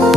Hello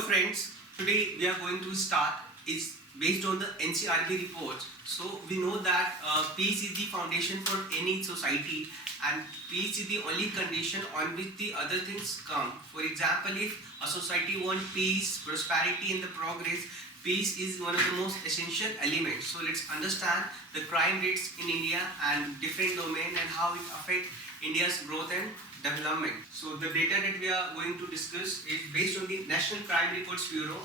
friends, today we are going to start is based on the NCRB report. So we know that peace is the foundation for any society, and peace is the only condition on which the other things come. For example, if a society wants peace, prosperity and the progress, peace is one of the most essential elements. So let's understand the crime rates in India and different domain and how it affects India's growth and development. So the data that we are going to discuss is based on the National Crime Reports Bureau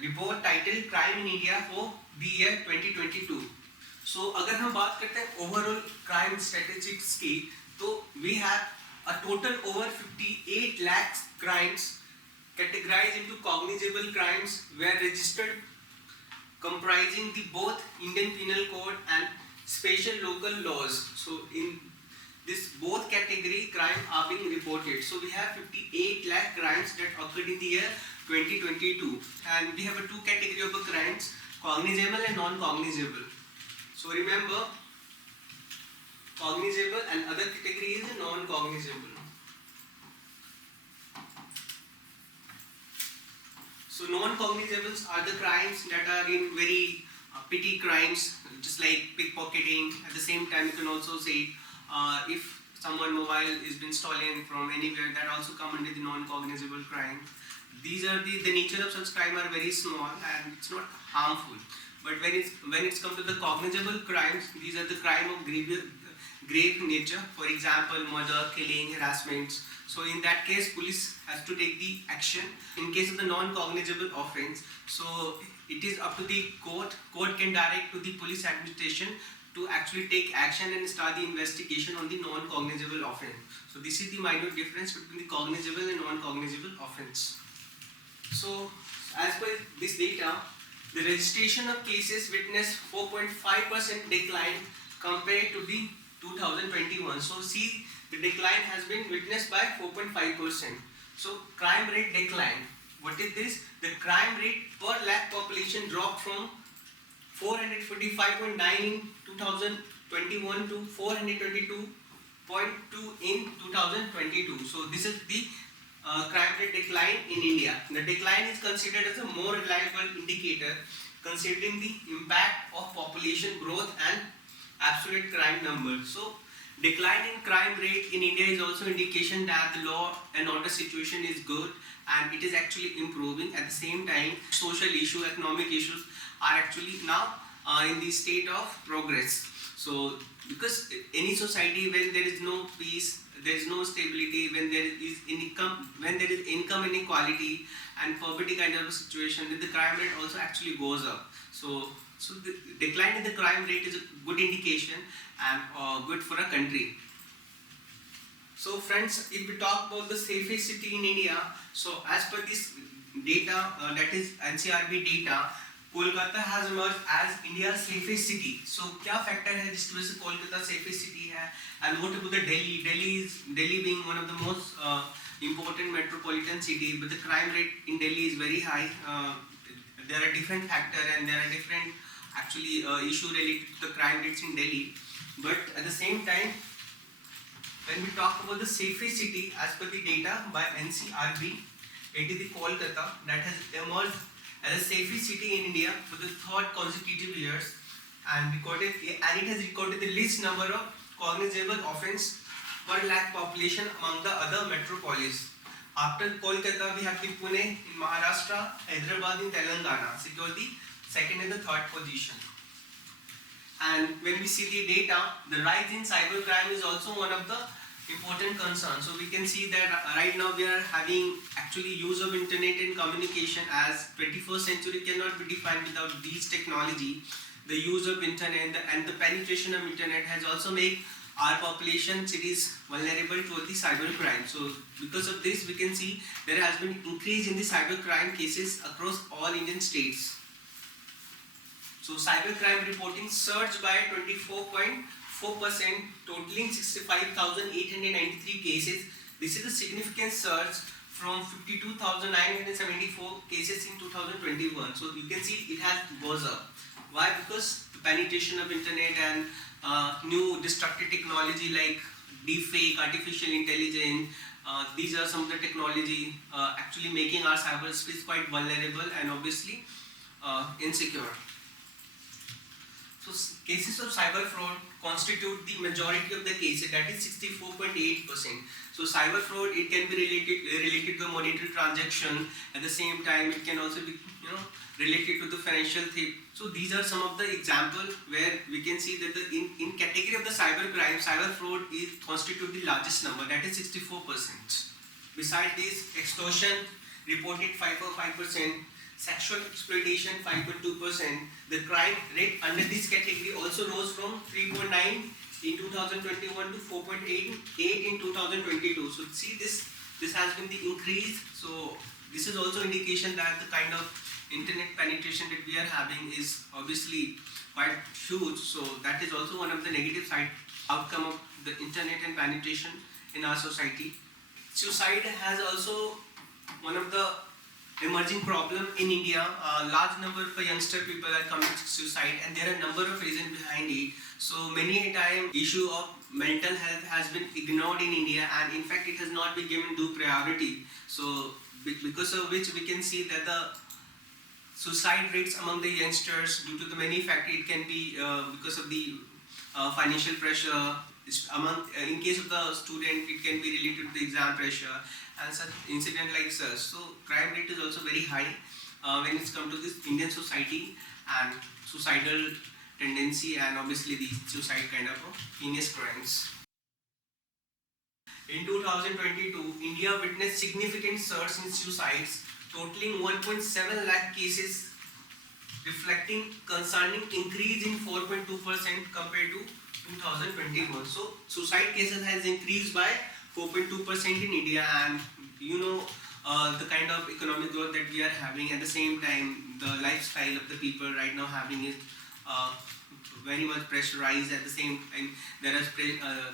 report titled Crime in India for the year 2022. So अगर हम बात करते हैं overall crime statistics की, तो we have a total over 58 lakh crimes categorized into cognizable crimes were registered, comprising the both Indian Penal Code and special local laws. So in this both category crime are being reported. So we have 58 lakh crimes that occurred in the year 2022, and we have a two category of crimes, cognizable and non-cognizable. So remember, cognizable and other category is non-cognizable. So non-cognizables are the crimes that are in very petty crimes, just like pickpocketing. At the same time, you can also say if someone mobile is been stolen from anywhere, that also come under the non-cognizable crime. These are the nature of such crime are very small and it's not harmful. But when it's come to the cognizable crimes, these are the crime of grave nature. For example, murder, killing, harassments. So in that case, police has to take the action. In case of the non-cognizable offence, so it is up to the court. Court can direct to the police administration to actually take action and start the investigation on the non-cognizable offence. So this is the minor difference between the cognizable and non-cognizable offence. So as per this data, the registration of cases witnessed 4.5% decline compared to the 2021. So see, the decline has been witnessed by 4.5%. So crime rate decline. What is this? The crime rate per lakh population dropped from 445.9 in 2021 to 422.2 in 2022. So this is the crime rate decline in India. The decline is considered as a more reliable indicator considering the impact of population growth and absolute crime numbers. So decline in crime rate in India is also indication that the law and order situation is good and it is actually improving. At the same time, social issue, economic issues are actually now in the state of progress. So because any society when there is no peace, there is no stability, when there is income inequality and poverty kind of a situation, then the crime rate also actually goes up. So the decline in the crime rate is a good indication and good for a country. So friends, if we talk about the safest city in India, so as per this data, that is NCRB data, Kolkata has emerged as India's safest city. So क्या factor है जिसकी वजह से Kolkata safest city है? And what about the Delhi? Delhi being one of the most important metropolitan city, but the crime rate in Delhi is very high. There are different factors and there are different actually issue related to the crime rates in Delhi. But at the same time, when we talk about the safest city, as per the data by NCRB, it is the Kolkata that has emerged as a safest city in India for the third consecutive years, and it has recorded the least number of cognizable offence per lakh population among the other metropolis. After Kolkata, we have the Pune in Maharashtra, Hyderabad in Telangana, secure the second and the third position. And when we see the data, the rise in cybercrime is also one of the important concerns. So we can see that right now we are having actually use of internet and communication, as 21st century cannot be defined without these technology. The use of internet and the penetration of internet has also made our population cities vulnerable to the cybercrime. So because of this, we can see there has been increase in the cybercrime cases across all Indian states. So cybercrime reporting surged by 24.4%, totaling 65,893 cases. This is a significant surge from 52,974 cases in 2021. So you can see it has goes up. Why? Because the penetration of internet and new destructive technology like deepfake, artificial intelligence. These are some of the technology actually making our cyberspace quite vulnerable and obviously insecure. So cases of cyber fraud constitute the majority of the cases, that is 64.8%. So cyber fraud, it can be related to the monetary transaction. At the same time, it can also be related to the financial thing. So these are some of the examples where we can see that in category of the cyber crime, cyber fraud is constitute the largest number, that is 64%. Besides this, extortion reported 5.5%. Sexual exploitation 5.2%. The crime rate under this category also rose from 3.9 in 2021 to 4.8 in 2022. So see, this has been the increase. So this is also indication that the kind of internet penetration that we are having is obviously quite huge. So that is also one of the negative side outcome of the internet and penetration in our society. Suicide has also one of the emerging problem in India. A large number of youngster people are committing suicide, and there are a number of reasons behind it. So many a time issue of mental health has been ignored in India, and in fact it has not been given due priority. So because of which we can see that the suicide rates among the youngsters, due to the many factors, it can be because of the financial pressure. In case of the student, it can be related to the exam pressure and such incident like such. So crime rate is also very high when it's come to this Indian society, and suicidal tendency and obviously the suicide kind of heinous crimes. In 2022, India witnessed significant surge in suicides, totaling 1.7 lakh cases, reflecting concerning increase in 4.2% compared to 2021. So suicide cases has increased by 4.2% in India, and the kind of economic growth that we are having, at the same time the lifestyle of the people right now having is very much pressurized. At the same time, there is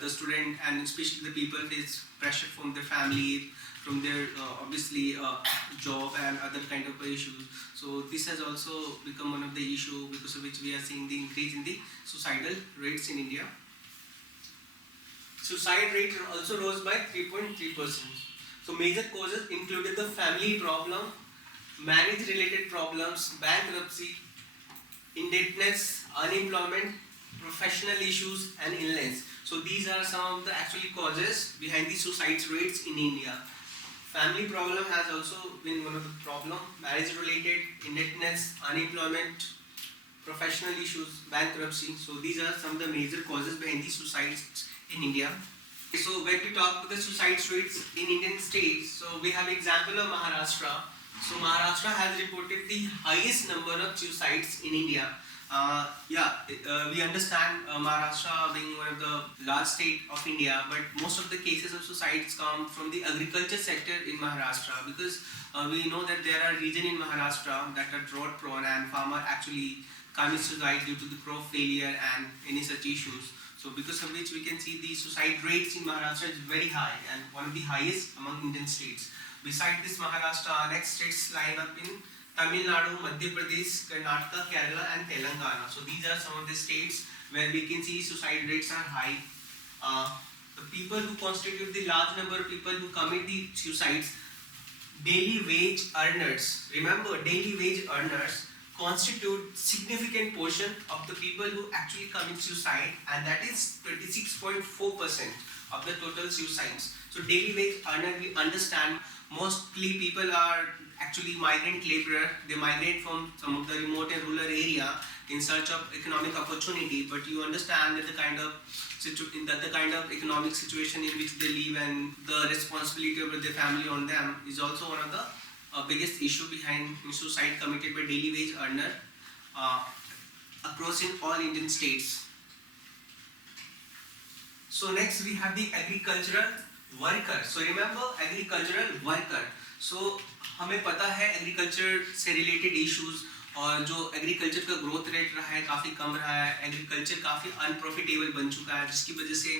the student and especially the people face pressure from their family, from their obviously job and other kind of issues. So this has also become one of the issue because of which we are seeing the increase in the suicidal rates in India. Suicide rate also rose by 3.3%. So major causes included the family problem, marriage related problems, bankruptcy, indebtedness, unemployment, professional issues and illness. So these are some of the actually causes behind the suicide rates in India. Family problem has also been one of the problem, marriage related, indebtedness, unemployment, professional issues, bankruptcy. So these are some of the major causes behind the suicides in India. So when we talk about the suicide rates in Indian states, so we have example of Maharashtra. So Maharashtra has reported the highest number of suicides in India. We understand Maharashtra being one of the large state of India, but most of the cases of suicides come from the agriculture sector in Maharashtra, because we know that there are regions in Maharashtra that are drought prone and farmer actually commit suicide due to the crop failure and any such issues. So because of which we can see the suicide rates in Maharashtra is very high and one of the highest among Indian states. Besides this Maharashtra, next states line up in Tamil Nadu, Madhya Pradesh, Karnataka, Kerala and Telangana. So these are some of the states where we can see suicide rates are high. The people who constitute the large number of people who commit the suicides, daily wage earners. Remember, daily wage earners constitute significant portion of the people who actually commit suicide, and that is 26.4% of the total suicides. So daily wage earner, we understand mostly people are actually migrant laborer. They migrate from some of the remote and rural area in search of economic opportunity, but you understand that the kind of economic situation in which they live and the responsibility of their family on them is also one of the biggest issue behind suicide committed by daily wage earner across in all Indian states. So next we have the agricultural worker. So remember, agricultural worker. So हमें पता है agriculture से related issues और जो agriculture का growth rate रहा है काफ़ी कम रहा है, एग्रीकल्चर काफ़ी अनप्रॉफिटेबल बन चुका है, जिसकी वजह से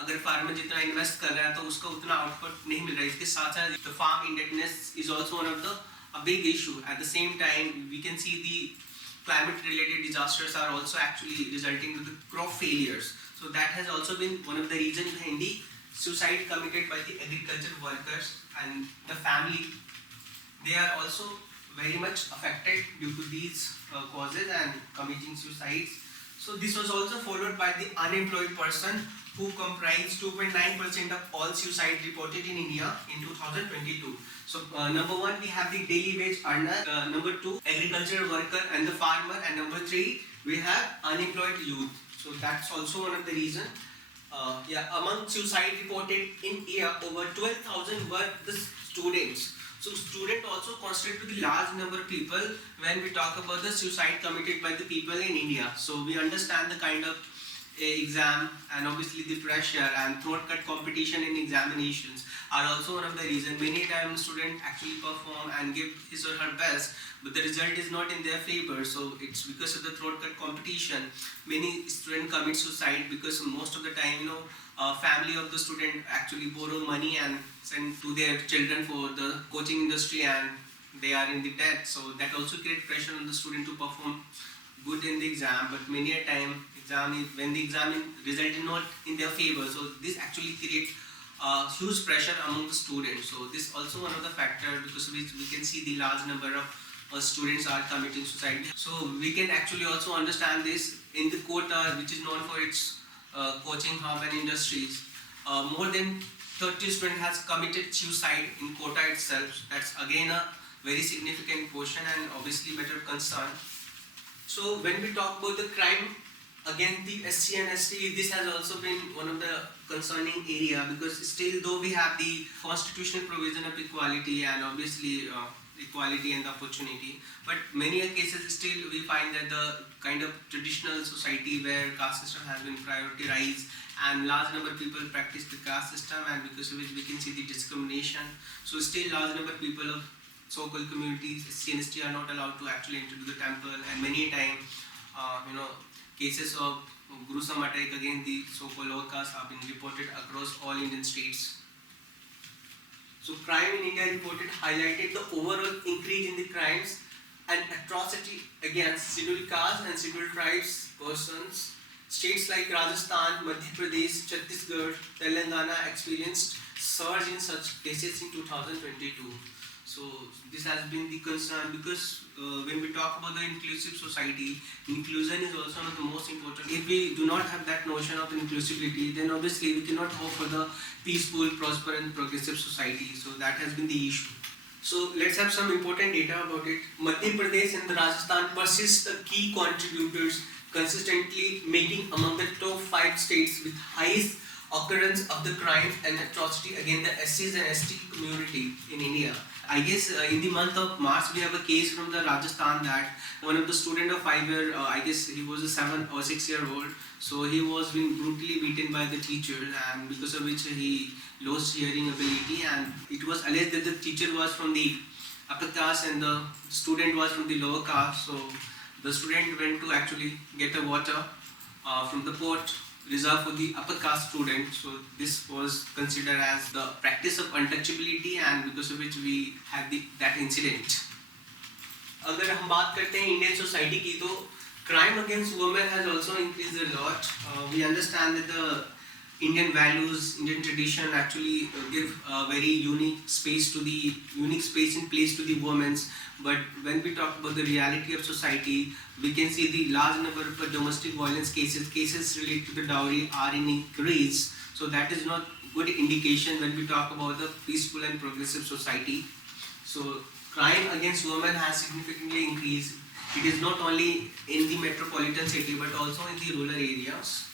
अगर फार्मर जितना इन्वेस्ट कर रहा है तो उसका उतना आउटपुट नहीं मिल रहा है. इसके साथ साथ the farm indebtedness is also one of the big issue. At the same time we can see the climate related disasters are also actually resulting to the crop failures. So that has also been one of the reasons behind the suicide committed by the agricultural workers and the family. They are also very much affected due to these causes and committing suicides. So this was also followed by the unemployed person, who comprised 2.9% of all suicide reported in India in 2022. So number one, we have the daily wage earner, number two, agricultural worker and the farmer, and number three, we have unemployed youth. So that's also one of the reasons. Among suicide reported in year, over 12,000 were the students. So student also constitute the large number of people when we talk about the suicide committed by the people in India. So we understand the kind of exam and obviously the pressure and throat cut competition in examinations are also one of the reasons. Many times students actually perform and give his or her best, but the result is not in their favor. So it's because of the throat cut competition. Many students commit suicide because most of the time, family of the student actually borrow money and send to their children for the coaching industry, and they are in the debt. So that also creates pressure on the student to perform good in the exam, but many a time when the exam result is not in their favor, so this actually creates huge pressure among the students. So this also one of the factors because of which we can see the large number of students are committing suicide. So we can actually also understand this in the Kota, which is known for its coaching hub and industries. More than 30 students has committed suicide in Kota itself. That's again a very significant portion and obviously matter of concern. So when we talk about the crime against the SC and ST, this has also been one of the concerning area, because still though we have the constitutional provision of equality and obviously equality and opportunity, but many cases still we find that the kind of traditional society where caste system has been prioritized and large number of people practice the caste system, and because of which we can see the discrimination. So still large number of people of so-called communities, SC and ST, are not allowed to actually enter to the temple, and many times cases of gruesome attack against the so-called lower caste have been reported across all Indian states. So crime in India reported highlighted the overall increase in the crimes and atrocity against scheduled caste and scheduled tribes persons. States like Rajasthan, Madhya Pradesh, Chhattisgarh, Telangana experienced surge in such cases in 2022. So this has been the concern, because when we talk about the inclusive society, inclusion is also one of the most important. If we do not have that notion of inclusivity, then obviously we cannot hope for the peaceful, prosperous and progressive society. So that has been the issue. So let's have some important data about it. Madhya Pradesh and Rajasthan persist the key contributors, consistently making among the top 5 states with highest occurrence of the crimes and atrocity against the SCs and ST community in India. I guess in the month of March we have a case from the Rajasthan that one of the student of 5-year, I guess he was a 7 or 6-year-old, so he was being brutally beaten by the teacher, and because of which he lost hearing ability, and it was alleged that the teacher was from the upper caste and the student was from the lower caste. So the student went to actually get a water from the pot reserved for the upper caste student. So this was considered as the practice of untouchability, and because of which we had that incident. अगर हम बात करते हैं Indian society की, तो crime against women has also increased a lot. We understand that the Indian values, Indian tradition actually give a very unique space in place to the women. But when we talk about the reality of society, we can see the large number of domestic violence cases related to the dowry are in increase. So that is not good indication when we talk about the peaceful and progressive society. So crime against women has significantly increased. It is not only in the metropolitan city but also in the rural areas.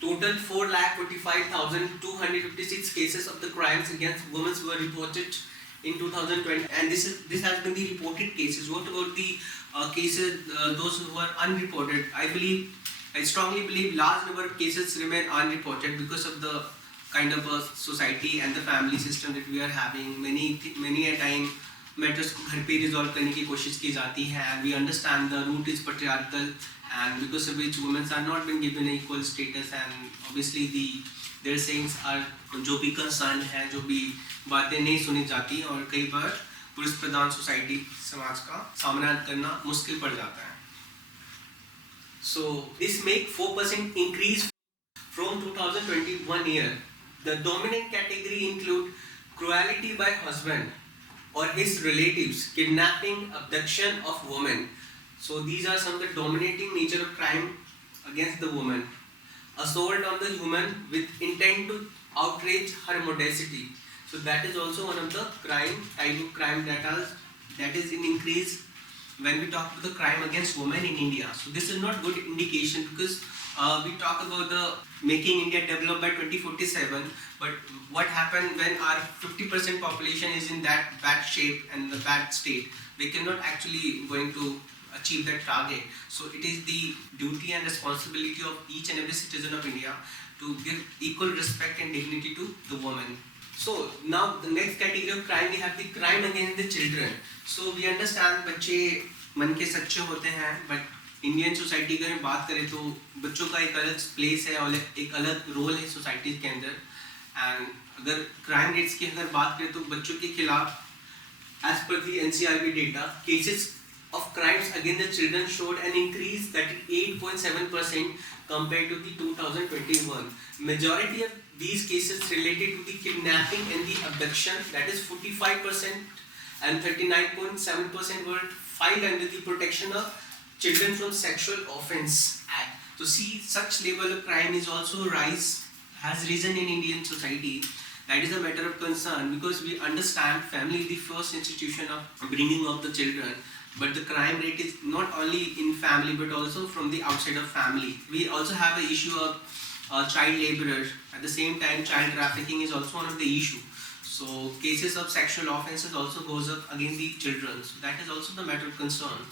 Total 4,45,256 cases of the crimes against women were reported in 2020, and this has been the reported cases. What about the cases, those who were unreported? I strongly believe large number of cases remain unreported because of the kind of a society and the family system that we are having. Many a time matters को घर पे resolve करने की कोशिश की जाती है, and we understand the root is patriarchal, and because of which women are not being given equal status, and obviously their sayings are जो भी concern है, जो भी बातें नहीं सुनी जाती, और कई बार पुरुष प्रधान सोसाइटी समाज का सामना करना मुश्किल पड़ जाता है. So this make 4% increase from 2021 year. The dominant category include cruelty by husband or his relatives, kidnapping, abduction of women. So these are some of the dominating nature of crime against the woman. Assault on the woman with intent to outrage her modesty. So that is also one of the type of crime that is in increase when we talk about the crime against women in India. So this is not good indication because we talk about the making India develop by 2047, but what happened when our 50% population is in that bad shape and the bad state? We cannot actually going to achieve that target. So it is the duty and responsibility of each and every citizen of India to give equal respect and dignity to the woman. So now the next category of crime, we have the crime against the children. So we understand बच्चे मन के सच्चे होते हैं, but Indian society की अगर बात करें तो बच्चों का एक अलग प्लेस है और एक अलग रोल है सोसाइटी के अंदर. एंड अगर क्राइम रेट्स की अगर बात करें तो बच्चों के खिलाफ एज पर the NCRB data cases of crimes against the children showed an increase that is 8.7% compared to the 2021. Majority of these cases related to the kidnapping and the abduction, that is 45%, and 39.7% were filed under the Protection of Children from Sexual Offence Act. So see, such level of crime is also has risen in Indian society. That is a matter of concern because we understand family is the first institution of bringing up the children. But the crime rate is not only in family but also from the outside of family. We also have an issue of child laborer. At the same time, child trafficking is also one of the issue. So cases of sexual offences also goes up against the children. So that is also the matter of concern.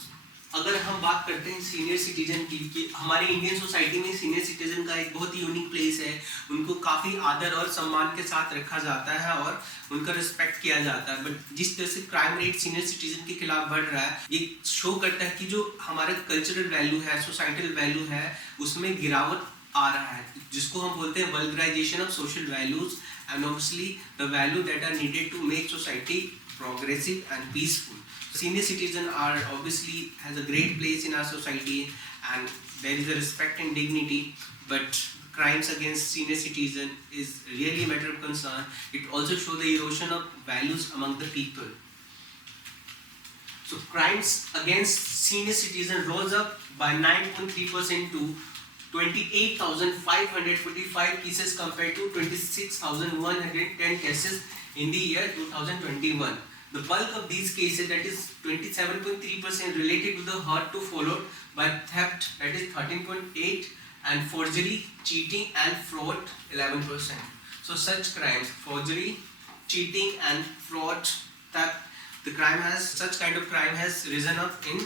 अगर हम बात करते हैं senior citizen की कि हमारी Indian society में senior citizen का एक बहुत ही यूनिक प्लेस है. उनको काफ़ी आदर और सम्मान के साथ रखा जाता है और उनका रिस्पेक्ट किया जाता है. बट जिस तरह से क्राइम रेट सीनियर सिटीजन के खिलाफ बढ़ रहा है, ये शो करता है कि जो हमारा कल्चरल वैल्यू है, सोसाइटल वैल्यू है, उसमें गिरावट आ रहा है, जिसको हम बोलते हैं vulgarization of social values and obviously the value that are needed to make society progressive and peaceful. Senior citizen are obviously has a great place in our society and there is a respect and dignity, but crimes against senior citizen is really a matter of concern. It also shows the erosion of values among the people. So crimes against senior citizen rose up by 9.3% to 28,545 cases compared to 26,110 cases in the year 2021. The bulk of these cases, that is 27.3%, related to the hurt to followed by theft, that is 13.8%, and forgery, cheating and fraud 11%. So such crimes, forgery, cheating and fraud, theft, such kind of crime has risen up in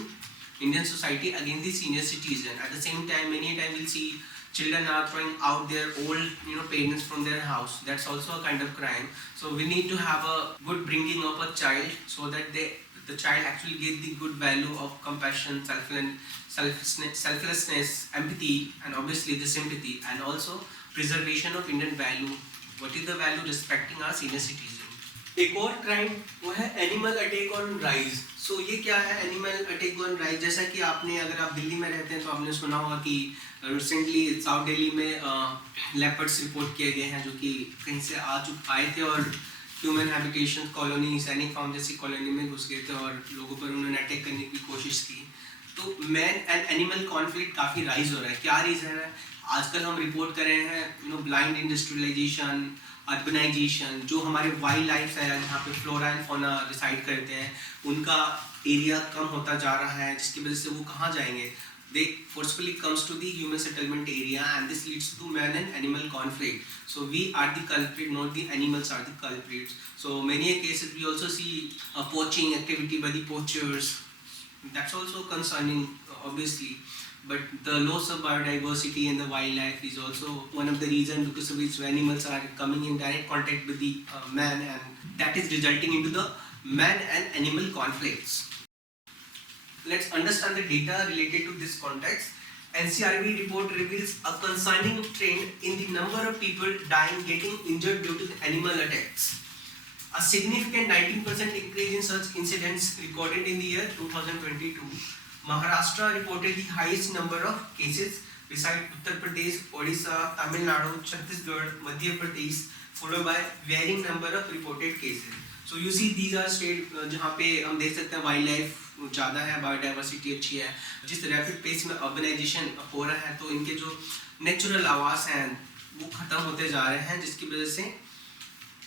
Indian society against the senior citizen. At the same time, many times we'll see children are throwing out their old parents from their house. That's also a kind of crime. So we need to have a good bringing of a child so that the child actually get the good value of compassion, selflessness, empathy, and obviously the sympathy, and also preservation of Indian value. What is the value? Respecting our senior citizen. एक और crime वो है animal attack on rise. सो ये क्या है animal attack on rise? जैसा कि आपने, अगर आप दिल्ली में रहते हैं तो आपने सुना होगा कि रिसेंटली साउथ दिल्ली में लेपर्ड्स रिपोर्ट किए गए हैं जो कि कहीं से आए थे और ह्यूमन हैबिटेशन कॉलोनी, सैनिक फार्म जैसी कॉलोनी में घुस गए थे और लोगों पर उन्होंने अटैक करने की कोशिश की. तो मैन एंड एनिमल कॉन्फ्लिक्ट काफ़ी राइज हो रहा है. क्या रीज़न है? आजकल हम रिपोर्ट कर रहे हैं ब्लाइंड इंडस्ट्रियलाइजेशन, अर्बनाइजेशन, जो हमारे वाइल्ड लाइफ है जहाँ पे फ्लोरा एंड फौना रिसाइड करते हैं, उनका एरिया कम होता जा रहा है, जिसकी वजह से वो कहाँ जाएंगे? They forcefully comes to the human settlement area and this leads to man and animal conflict. So we are the culprit, not the animals are the culprits. So many cases we also see poaching activity by the poachers. That's also concerning, obviously. But the loss of biodiversity and the wildlife is also one of the reasons because of which animals are coming in direct contact with the man, and that is resulting into the man and animal conflicts. Let's understand the data related to this context. NCRB report reveals a concerning trend in the number of people dying, getting injured due to the animal attacks. A significant 19% increase in such incidents recorded in the year 2022. Maharashtra reported the highest number of cases beside Uttar Pradesh, Odisha, Tamil Nadu, Chhattisgarh, Madhya Pradesh, followed by varying number of reported cases. So you see these are state जहाँ पे हम देख सकते हैं wild life ज़्यादा है, biodiversity अच्छी है, जिस रैपिड पेस में अर्बनाइजेशन हो रहा है तो इनके जो नेचुरल आवास हैं वो खत्म होते जा रहे हैं, जिसकी वजह से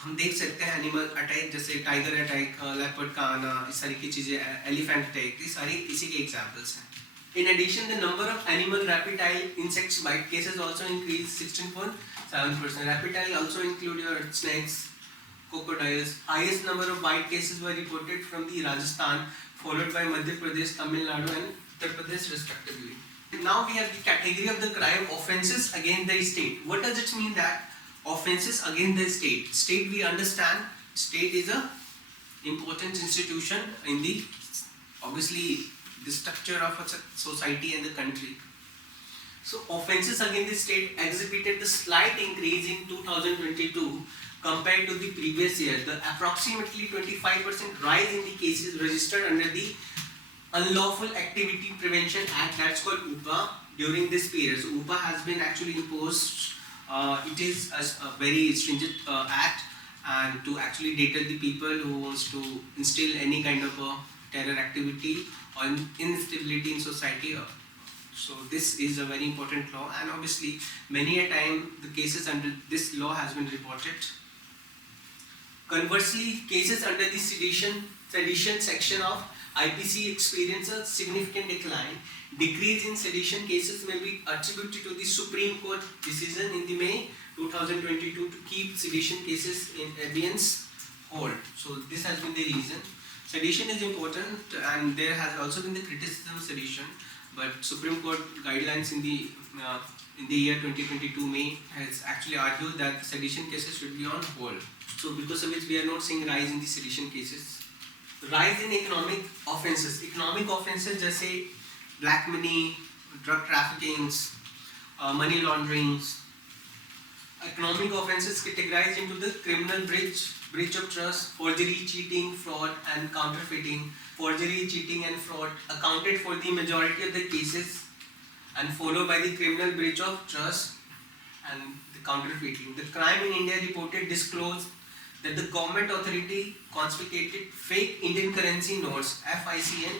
हम देख सकते हैं एनिमल अटैक जैसे टाइगर अटैक, लेपर्ड का आना, इस सारी की चीज़ें, एलिफेंट अटैक, ये सारी इसी के एग्जाम्पल्स हैं. In addition, the number of animal reptile insects bite cases also increased 16.7%. Reptile also include your snakes, crocodiles. Highest number of bite cases were reported from the Rajasthan, followed by Madhya Pradesh, Tamil Nadu, and Uttar Pradesh respectively. Now we have the category of the crime offences against the state. What does it mean that offences against the state? State, we understand, state is a important institution in the obviously the structure of a society and the country. So offences against the state exhibited the slight increase in 2022 compared to the previous year. The approximately 25% rise in the cases registered under the Unlawful Activity Prevention Act, that's called UPA, during this period. So UPA has been actually imposed. It is a very stringent act, and to actually deter the people who wants to instill any kind of a terror activity or instability in society. So this is a very important law, and obviously many a time the cases under this law has been reported. Conversely, cases under the sedition section of IPC experience a significant decline. Decrease in sedition cases may be attributed to the Supreme Court decision in the May 2022 to keep sedition cases in abeyance hold. So this has been the reason. Sedition is important, and there has also been the criticism of sedition, but Supreme Court guidelines in the year 2022 May has actually argued that sedition cases should be on hold. So because of which we are not seeing rise in the sedition cases. Rise in economic offences. Economic offences जैसे black money, drug trafficking, money laundering. Economic offences categorized into the criminal breach of trust, forgery, cheating, fraud, and counterfeiting. Forgery, cheating, and fraud accounted for the majority of the cases, and followed by the criminal breach of trust and the counterfeiting. The crime in India reported disclosed that the government authority confiscated fake Indian currency notes (FICN),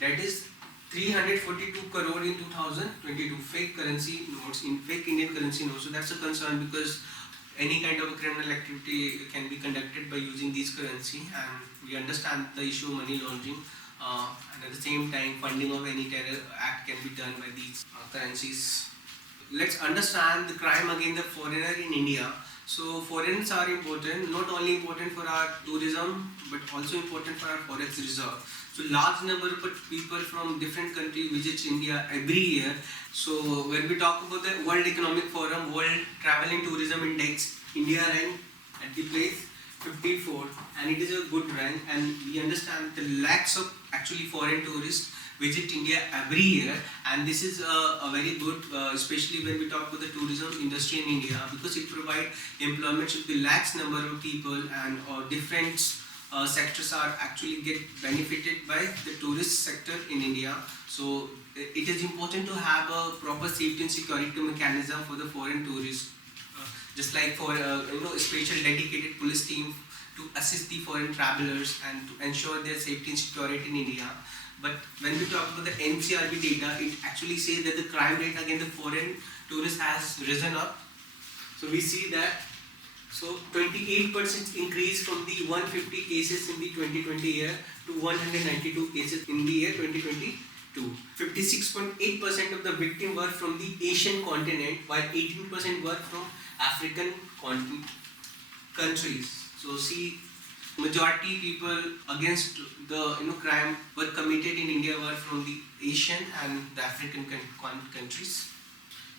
that is 342 crore in 2022 fake currency notes, in fake Indian currency notes. So that's a concern, because any kind of a criminal activity can be conducted by using these currency, and we understand the issue of money laundering, and at the same time funding of any terror act can be done by these currencies. Let's understand the crime against the foreigner in India. So foreigners are important, not only important for our tourism but also important for our forex reserve. So large number of people from different countries visit India every year. So when we talk about the World Economic Forum, World Travel and Tourism Index, India ranked at the place 54, and it is a good rank, and we understand the lakhs of actually foreign tourists visit India every year, and this is a very good, especially when we talk about the tourism industry in India, because it provides employment to the lakhs number of people, and different sectors are actually get benefited by the tourist sector in India. So it is important to have a proper safety and security mechanism for the foreign tourists, just like for a special dedicated police team to assist the foreign travelers and to ensure their safety and security in India. But when we talk about the NCRB data, it actually says that the crime rate against the foreign tourists has risen up. So we see that 28% increase from the 150 cases in the 2020 year to 192 cases in the year 2022. 56.8% of the victims were from the Asian continent, while 18% were from African countries. So see, majority people against the crime were committed in India were from the Asian and the African countries.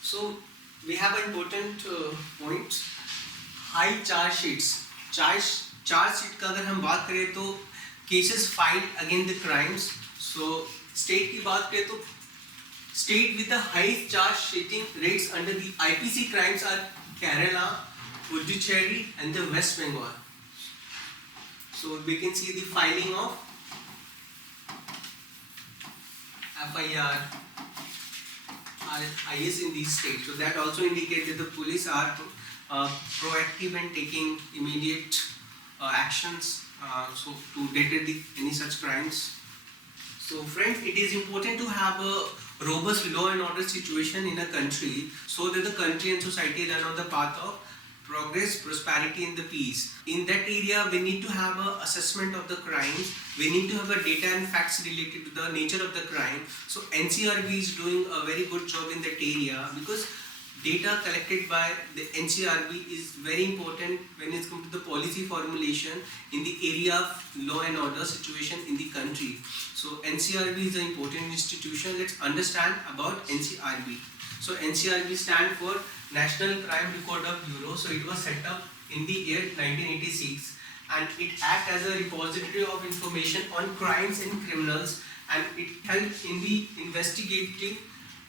So we have an important point. High charge sheets. Charge sheet का अगर हम बात करें तो cases filed against the crimes. So state की बात करें तो state with the highest charge sheeting rates under the IPC crimes are Kerala, Puducherry, and the West Bengal. So we can see the filing of FIR, IAS in these states. So that also indicates that the police are proactive and taking immediate actions so to deter any such crimes. So friends, it is important to have a robust law and order situation in a country so that the country and society run on the path of progress, prosperity and the peace. In that area, we need to have an assessment of the crimes. We need to have a data and facts related to the nature of the crime. So NCRB is doing a very good job in that area because data collected by the NCRB is very important when it comes to the policy formulation in the area of law and order situation in the country. So NCRB is an important institution. Let's understand about NCRB. So NCRB stands for National Crime Record Bureau. So it was set up in the year 1986 and it acts as a repository of information on crimes and criminals, and it helps in the investigating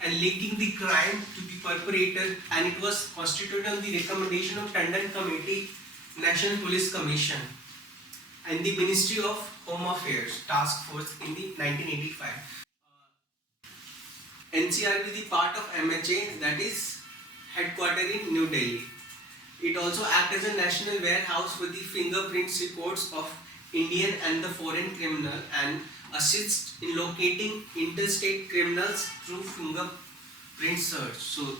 and linking the crime to the perpetrator, and it was constituted on the recommendation of Tandon Committee, National Police Commission and the Ministry of Home Affairs Task Force in the 1985. NCRB is the part of MHA, that is headquartered in New Delhi. It also acts as a national warehouse for the fingerprints records of Indian and the foreign criminal and assists in locating interstate criminals through fingerprint search. So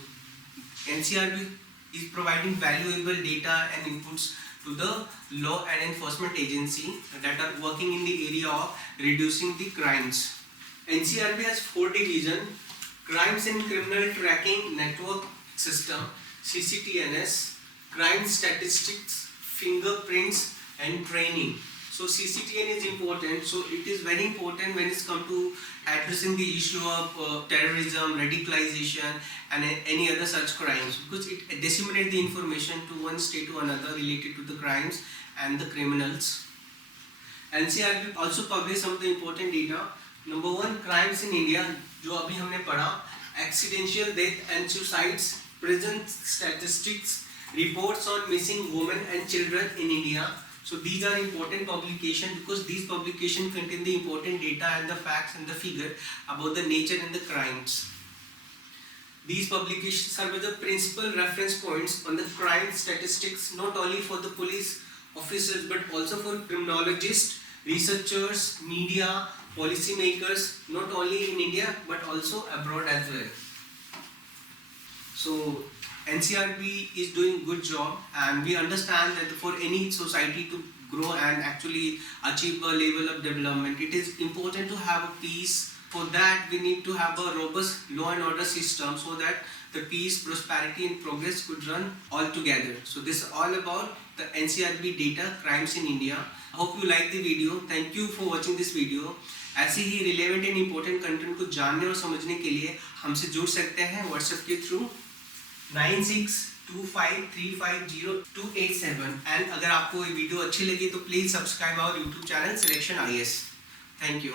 NCRB is providing valuable data and inputs to the law and enforcement agency that are working in the area of reducing the crimes. NCRB has 4 divisions: Crimes and Criminal Tracking Network System, CCTNS, Crime Statistics, Fingerprints and Training. So CCTN is important. So it is very important when it's come to addressing the issue of terrorism, radicalization and any other such crimes, because it disseminates the information to one state to another related to the crimes and the criminals. NCRB also published some of the important data. Number 1, crimes in India, जो अभी हमने पढ़ा, accidental death and suicides, prison statistics, reports on missing women and children in India. So these are important publications because these publications contain the important data and the facts and the figure about the nature and the crimes. These publications serve as the principal reference points on the crime statistics, not only for the police officers but also for criminologists, researchers, media, policymakers, not only in India but also abroad as well. So NCRB is doing good job, and we understand that for any society to grow and actually achieve a level of development, it is important to have a peace. For that, we need to have a robust law and order system so that the peace, prosperity and progress could run all together. So this is all about the NCRB data, crimes in India. I hope you like the video. Thank you for watching this video. ऐसे ही relevant and important content को जानने और समझने के लिए हमसे जुड़ सकते हैं व्हाट्सएप के थ्रू 9625350287। एंड अगर आपको ये वीडियो अच्छी लगी तो please subscribe our YouTube channel selection IAS। Thank you.